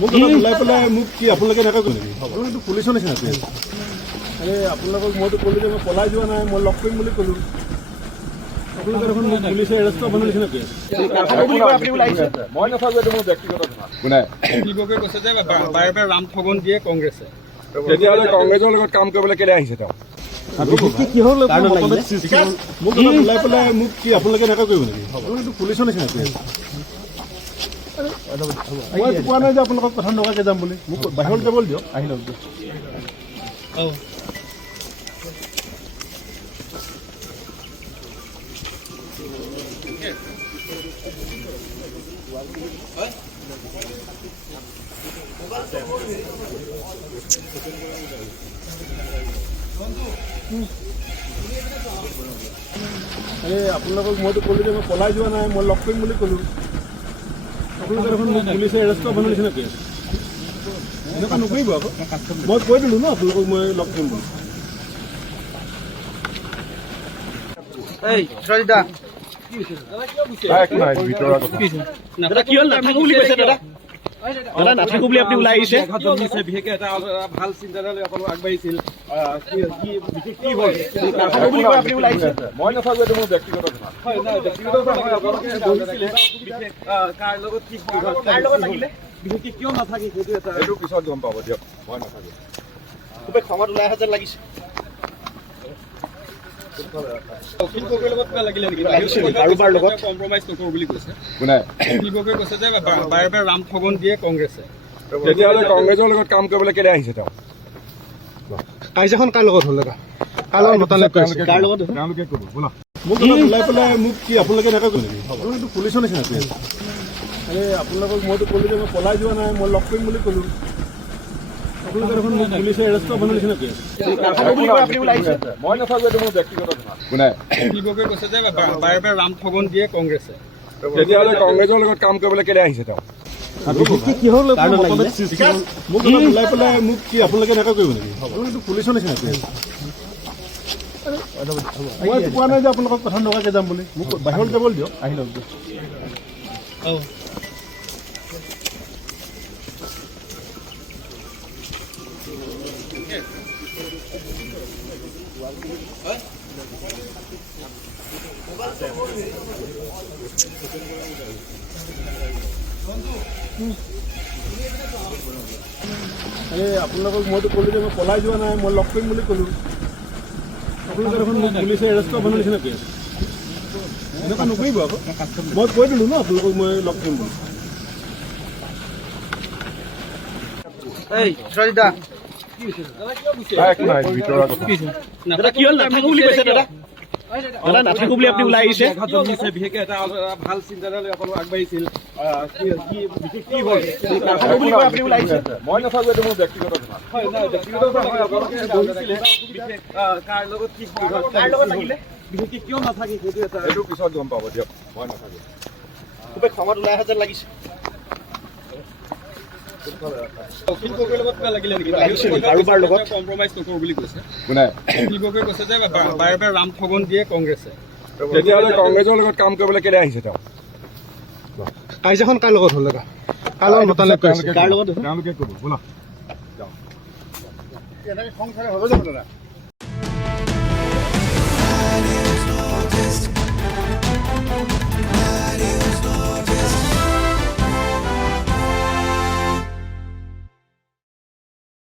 মোক ওলাই পেলাই মোক কি আপোনালোকে এনেকৈ কৰিলে নেকি? আপোনালোকেতো পুলিচৰ নিচিনা আছে। আপোনালোকক মইতো ক'লোঁ যে মই পলাই যোৱা নাই, মই লগ কৰিম বুলি ক'লোঁ। আপোনালোকে দেখোন মোক পুলিচে এৰেষ্ট কৰা নিচিনা কি আছে? মই নাথাকো, এইটো মোৰ ব্যক্তিগত কথা। কোনে কৈছে যে বাৰে বাৰে ৰাম ঠগন দিয়ে কংগ্ৰেছে। তেতিয়াহ'লে কংগ্ৰেছৰ লগত কাম কৰিবলৈ কেলে আহিছে তেওঁ? মোক ওলাই পেলাই মোক কি আপোনালোকে এনেকৈ কৰিব নেকি? আপোনালোকেতো পুলিচৰ নিচিনা আছে। মই কোৱা নাই যে আপোনালোকক কথা নকৰাকৈ যাম বুলি। মোক বাহিৰত যাবলৈ দিয়ক, আহি লওক দিয়ক। আপোনালোকক মইতো ক'লোঁ যে মই পলাই যোৱা নাই, মই লগ কৰিম বুলি ক'লোঁ। আপোনালোকে দেখোন মোক পুলিচে এৰেষ্ট কৰা নিচিনা কি আছে? এনেকুৱা নকৰিব আকৌ। মই কৈ দিলোঁ ন আপোনালোকক মই লগ কৰিম বুলি। নাথাকো বুলি আপুনি ওলাই আহিছে। বিশেষকে এটা ভাল চিন্তাধাৰা লৈ আপোনালোক আগবাঢ়িছিল। মই নাথাকো, এইটো মোৰ ব্যক্তিগত কথা। বিশেষকে কিয় নাথাকে সেইটো এটা সেইটো পিছত গম পাব দিয়ক। মই নাথাকো। খুবেই খঙত ওলাই অহা যেন লাগিছে। কম্প্ৰমাইজ নকৰো বুলি কৈছে। কোনে কৈছে যে বাৰে বাৰে ৰাম ঠগন দিয়ে কংগ্ৰেছে। তেতিয়াহ'লে কংগ্ৰেছৰ লগত কাম কৰিবলৈ কেলে আহিছে তেওঁ? কাজিয়াখন কাৰ লগত হ'ল? কাৰ লগত মতানৈক্য হৈছে? তেওঁলোকে ক'ব বোলা। মোক ওলাই পেলাই মোক কি আপোনালোকে এনেকৈ কৰিলে নেকি? আপোনালোকেতো পুলিচৰ নিচিনা আছে। আপোনালোকক মইতো ক'লোঁ যে মই পলাই যোৱা নাই, মই লগ কৰিম বুলি ক'লোঁ। আপোনালোকে দেখোন মোক পুলিচে এৰেষ্ট কৰা নিচিনা কি আছে? মই নাথাকো, এইটো মোৰ ব্যক্তিগত কথা। কোনে কৈছে যে বাৰে বাৰে ৰাম ঠগন দিয়ে কংগ্ৰেছে। তেতিয়াহ'লে কংগ্ৰেছৰ লগত কাম কৰিবলৈ কেলে আহিছে তেওঁ? মোক ওলাই পেলাই মোক কি আপোনালোকে এনেকৈ কৰিব নেকি? আপোনালোকেতো পুলিচৰ নিচিনা আছে। মই কোৱা নাই যে আপোনালোকক কথা নকৰাকৈ যাম বুলি। মোক বাহিৰত যাবলৈ দিয়ক, আহি লওক দিয়ক। আপোনালোকক মইতো ক'লোঁ যে মই পলাই যোৱা নাই, মই লগ কৰিম বুলি ক'লোঁ। আপোনালোকে দেখোন মোক পুলিচে এৰেষ্ট কৰা নিচিনা কি আছে? এনেকুৱা নকৰিব আকৌ। মই কৈ দিলোঁ ন আপোনালোকক মই লগ কৰিম বুলি। নাথাকো বুলি আপুনি ওলাই আহিছে। বিশেষকে এটা ভাল চিন্তাধাৰা লৈ আপোনালোক আগবাঢ়িছিল। মই নাথাকো, এইটো মোৰ ব্যক্তিগত কথা। বিশেষকে কিয় নাথাকে সেইটো এটা সেইটো পিছত গম পাব দিয়ক। মই নাথাকো। খুবেই খঙত ওলাই অহা যেন লাগিছে। কম্প্ৰমাইজ নকৰো বুলি কৈছে। কোনে কৈছে যে বাৰে বাৰে ৰাম ঠগন দিয়ে কংগ্ৰেছে। তেতিয়াহ'লে কংগ্ৰেছৰ লগত কাম কৰিবলৈ কেলে আহিছে তেওঁ? কাজিয়াখন কাৰ লগত হ'ল? কাৰ লগত মতানৈক্য হৈছে? তেওঁলোকে ক'ব বোলা।